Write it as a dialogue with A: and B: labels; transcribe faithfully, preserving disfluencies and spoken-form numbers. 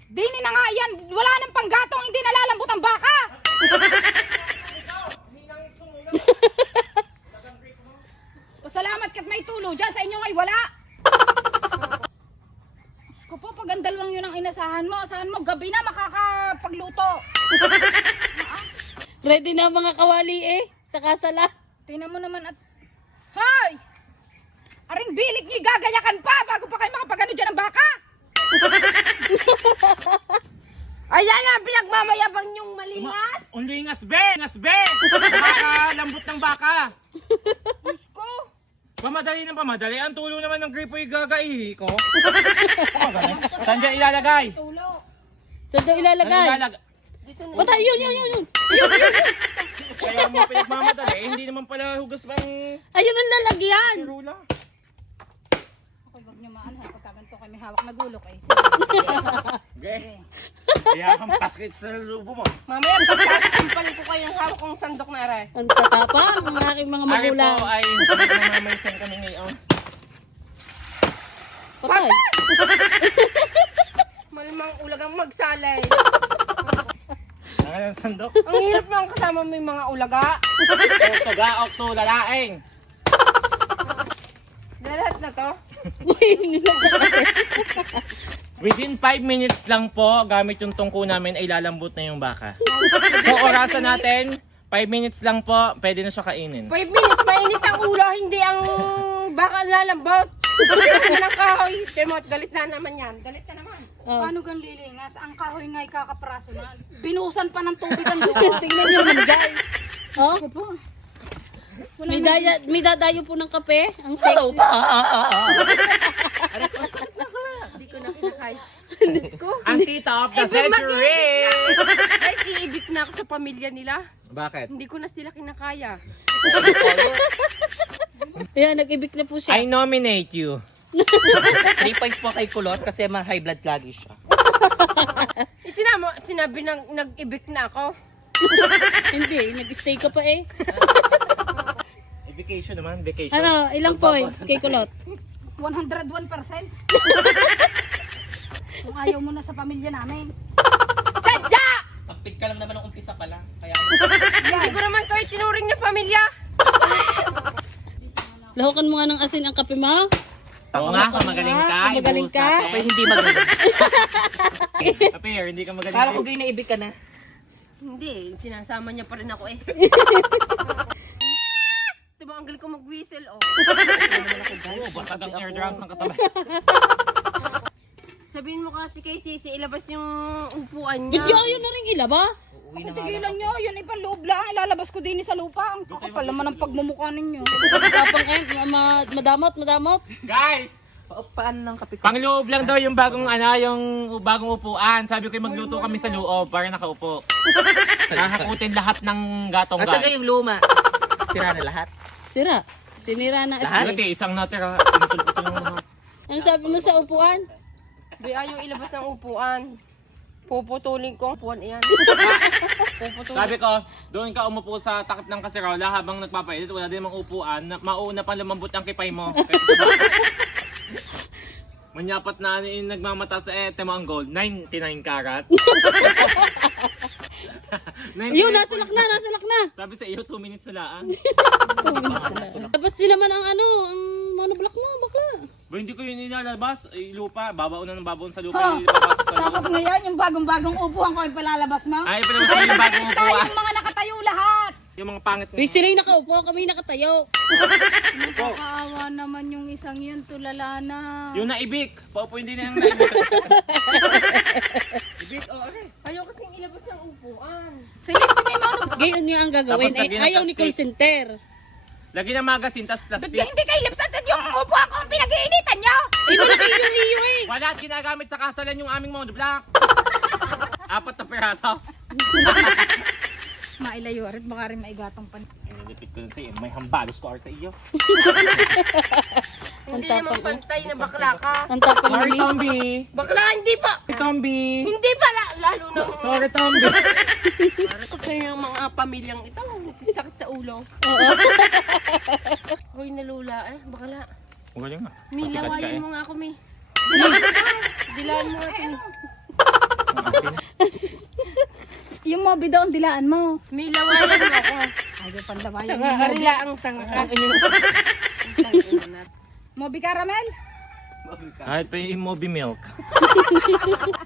A: Dini na nga yan. Wala nang panggatong, hindi nalalambot ang baka. Pasalamat ka't may tulo. Diyan sa inyo ngay wala. Ko po, pag ang dalawang yun ang inasahan mo, asahan mo, gabi na makakapagluto.
B: Ready na mga kawali eh. Sa kasala.
A: Tingnan mo naman at... Hay! Aring bilik niyo, gagayakan pa bago pa kayo makapagano dyan ng baka.
C: Ayan na, pinagmamayabang yung malingas.
D: Unlingas, be! Lingas, be! Nakakalambot ng baka.
A: Ko,
D: Pamadali ng pamadali. Ang tulo naman ng gripo yung gagaihi ko. Oh, ganun. Saan dyan ilalagay?
A: tulo.
B: Saan daw
D: Saan
B: ilalagay?
D: ilalagay?
B: Bata, yun, yun, yun, yun.
D: Kaya mo pinagmamadali. Eh, hindi naman pala hugas pang
B: Ayun ang lalagyan.
D: sirula.
A: Okay, wag niyo maano, pagkaganto kayo may hawak na gulok eh. Sige.
D: Okay.
A: Okay.
D: Kaya kang basket sa lubo mo.
C: Mamaya, pagkasimpalan ko kayo ng hawak kong sandok na aray.
B: Ang tatapang ng aking mga
D: Ari
B: magulang.
D: po ay nagmamaysan kami ngayon.
B: Patay.
C: Malamang ulagang magsalay.
D: Nangalan sandok.
C: Ang hirap naman kasama mo yung mga ulaga.
D: Okto ga, okto, lalaeng.
C: Lahat na to.
B: Uy, nilagay.
D: Within five minutes lang po, gamit yung tungko namin ay lalambot na yung baka. So orasan natin, five minutes lang po, pwede na siya kainin.
C: Five minutes, mainit ang ulo, hindi ang baka lalambot. Hindi ng kahoy. Timot, galit na naman yan. Galit na naman.
B: Oh.
A: Paano gan lilingas? Ang kahoy nga'y kakapraso na. Binusan pa ng tubig ang lupa.
B: Tingnan nyo naman guys. Oh,
A: Ako po. Wala
B: may,
A: na.
B: daya, may dadayo po ng kape. Ang sexy.
C: Hindi ko na kinakaya. Diyos ko.
D: Ang tita of the
C: Eh,
D: century!
C: Guys, iibig na ako sa pamilya nila.
D: Bakit?
C: Hindi ko na sila kinakaya.
B: Ayan, nag-ibig na po siya.
D: I nominate you.
E: Three points po kay Kulot kasi mga high blood lagi siya.
C: Eh, sinama, sinabi nang nag-ibig na ako.
B: Hindi, nag-stay ka pa eh.
D: Eh, vacation naman, vacation.
B: Ano, ilang points kay Kulot?
A: one hundred one percent. Kung ayaw mo na sa pamilya namin.
C: Sadya!
E: Sakpit ka lang naman ng umpisa pa lang. Kaya
C: Hindi ko naman kayo tinuring na pamilya.
B: Lahukan mo nga ng asin ang kape mo.
D: Oo nga, kung magaling ka,
B: Kung magaling
D: ibuhos
B: ka.
D: natin.
E: Abay, hindi magaling.
D: Appear, hindi ka magaling.
E: Kala ko gay naibig ka na.
C: Hindi, sinasama niya pa rin ako eh. Diba, ang galing ko mag-whistle, oh.
D: Oo, basag ang air drums ng katabi.
C: Sabihin mo kasi kay Sisi, ilabas yung upuan niya.
B: Hindi ayaw na rin ilabas.
E: Uwi na nga.
A: Tigilan nyo, yun ipaloob lang. Ilalabas ko din sa lupa. Ang kakapal naman ang pagmumukha ninyo.
B: Tapang eh, ma- ma- madamot, madamot.
D: Guys!
E: Pa- paano lang kape ko?
D: Pangloob lang daw yung bagong ano, yung bagong upuan. Sabi ko magluto kami sa loob para nakaupo. Nakakutin lahat ng gatong
E: Asa
D: guys.
E: yung luma? Sira na lahat.
B: Sira. Sinira na
E: Lahat?
D: Buti,
B: asli.
D: isang natira. Pinutol-putol ng lahat.
B: Ano sabi mo sa upuan?
C: Di ayaw ilabas ng upuan. Puputulin ko ang upuan iyan. Puputulin.
D: Sabi ko, doon ka umupo sa takip ng kaserola habang nagpapainit. Wala din mang upuan. Na, mauna pang lumambot ang kipay mo. Manyapat na ano yung nagmamata sa eh, tema ang gold. ninety-nine karat.
B: Yun, nasulak na, nasulak na.
D: Sabi sa iyo, two minutes na lang.
B: Tapos sila man ang ano, ang monoblock mo, bakla.
D: Ba, hindi ko yun nilalabas. Ay, lupa. Babaon na ng babaon sa lupa.
A: Ha?
D: Hindi papasok sa
A: Tapos
D: lupa.
A: ngayon, yung bagong-bagong upuan ko ay palalabas mo.
D: Ay, pa naman sa yung bagong
A: Tayo
D: upuan.
A: yung mga nakatayo lahat.
D: Yung mga pangit
B: Uy, sila yung nakaupo, kami nakatayo.
A: Nakakaawa naman yung isang yun, tulala na.
D: Yung naibik. Paupo hindi na yung naibik. Ibik, oh, okay.
C: Ayaw kasing ilabas ng upuan.
A: Silip si may mga
B: Gayon niya ang gagawin.
D: Tapos
B: Ay,
D: lagyan ng
B: ayaw ni call
D: plastic.
B: center.
D: Lagi ng magasin, tas
A: Ba't
D: plastic.
A: hindi kayo lipsatan yung upuan ko ang pinag-iinitan nyo?
B: Ay, malaki yung iyo eh.
D: Wala at ginagamit sa kasalan yung aming monoblock. Apat na peraso.
A: Mailayo rin, baka rin maigatong pan.
D: Nilipit ko na sa iyo. May hambalos ko or sa iyo.
C: Hindi
B: Ang
C: naman
B: tapang-
C: pantay na bakla ka.
B: Ang tapang
D: Sorry,
B: namin.
D: Tombi.
C: Bakla, hindi pa.
D: Sorry, Tombi.
C: Hindi pa, la- lalo na.
D: Sorry, Tombi.
C: Kaya yung mga pamilyang ito, sakit sa ulo.
B: Oo.
C: Hoy, nalula eh, bakla.
D: Magaling nga.
C: Mi,
D: Pasikat ka
C: lawayan
D: eh.
C: mo nga ako, Mi. Dilaan mo nga. Dilaan mo nga, Mi.
A: yung mobi doon, dilaan mo.
C: May lawayan mo ako.
A: Ay, yung pandawayan
C: Tanga,
A: mo.
C: harila ang tanga ka.
A: Mobi caramel?
D: Kahit pa yung Moby Milk.